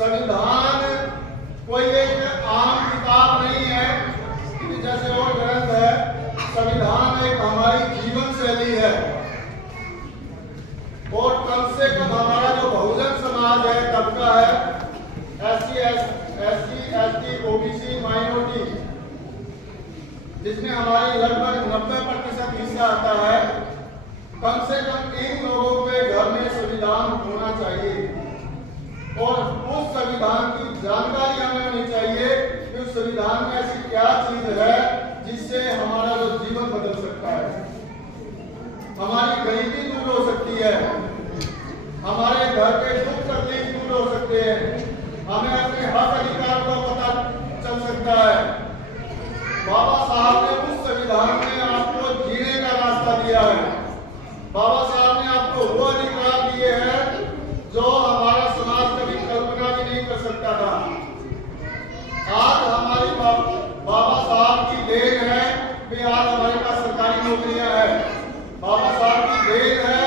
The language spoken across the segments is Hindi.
संविधान कोई एक आम किताब नहीं है कि जैसे और ग्रंथ है। संविधान एक हमारी जीवन शैली है और कम से कम हमारा जो बहुजन समाज है, तबका है, SC, ST, OBC, माइनॉरिटी, जिसमें हमारी लगभग 90% हिस्सा आता है, कम से कम इन लोगों के घर में संविधान होना चाहिए और उस संविधान की जानकारी हमें होनी चाहिए कि उस संविधान में ऐसी क्या चीज है जिससे हमारा जो जीवन बदल सकता है, हमारी गरीबी दूर हो सकती है, हमारे घर के दुख तकलीफ दूर हो सकते हैं, हमें अपने हक अधिकार का पता चल सकता है। बाबा साहब ने उस संविधान में आपको जीने का रास्ता दिया है। बाबा साहब ने आपको वो अधिकार दिए हैं जो हमारा समाज कभी कल्पना भी नहीं कर सकता था। आज हमारी बाबा साहब की देन है कि आज हमारे पास सरकारी नौकरियां हैं। बाबा साहब की देन है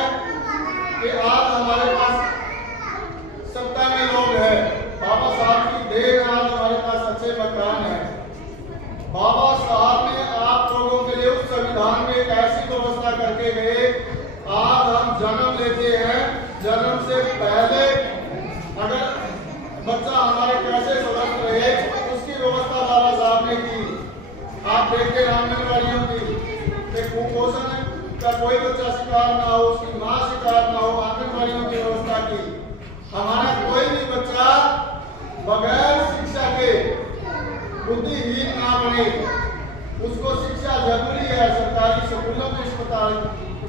कि आज हमारे पास सत्ता में लोग हैं। बाबा साहब की देन आज हमारे पास अच्छे मकान हैं। बाबा साहब ने आप लोगों के लिए उस संविधान में एक ऐसी व्यवस्था करके गए, आज हम जन्म लेते हैं, जन्म से पहले अगर बच्चा हमारे कैसे स्वस्थ रहे उसकी व्यवस्था बाबा साहब ने की। आप देखते आंगनबाड़ियों की कुपोषण का कोई बच्चा शिकार ना हो, उसकी माँ शिकार ना हो, आंगनबाड़ियों की व्यवस्था की। हमारा कोई भी बच्चा बगैर शिक्षा के बुद्धिहीन ना बने, उसको शिक्षा जरूरी है। सरकारी स्कूलों में अस्पताल,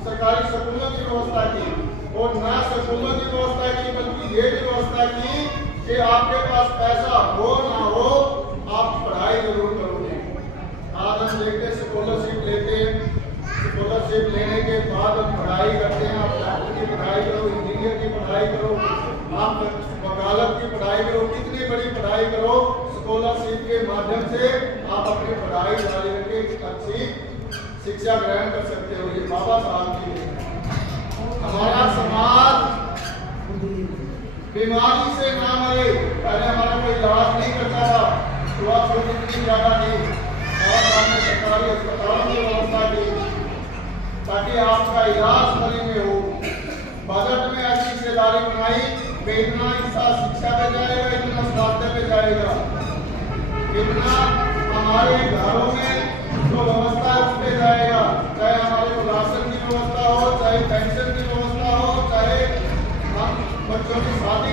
सरकारी स्कूलों की व्यवस्था की और ना स्कूलों की व्यवस्था की, बल्कि ये भी व्यवस्था की कि आपके पास पैसा हो ना हो आप पढ़ाई जरूर करोगे। आज हम देखते स्कॉलरशिप लेते हैं, स्कॉलरशिप लेने के बाद हम पढ़ाई करते हैं। आप डॉक्टर की पढ़ाई करो, इंजीनियर की पढ़ाई करो, आप वकालत की पढ़ाई करो, कितनी बड़ी पढ़ाई करो, स्कॉलरशिप के माध्यम से आप अपनी पढ़ाई जारी रखके अच्छी शिक्षा ग्रहण कर सकते हो। ये बाबा साहब की हमारा समाज बीमारी से ना मरे। पहले हमारा कोई इलाज नहीं करता था, शुरुआत इतनी ज्यादा थी, और हमने सरकारी अस्पतालों की व्यवस्था की ताकि आपका इलाज फ्री में हो। बजट में ऐसी हिस्सेदारी बनाई कि इतना हिस्सा शिक्षा पे जाएगा, इतना स्वास्थ्य पे जाएगा, इतना हमारे घरों में जो व्यवस्था है उस पे जाएगा। चाहे हमारे को राशन की व्यवस्था हो, चाहे पेंशन की व्यवस्था हो, चाहे हम बच्चों की शादी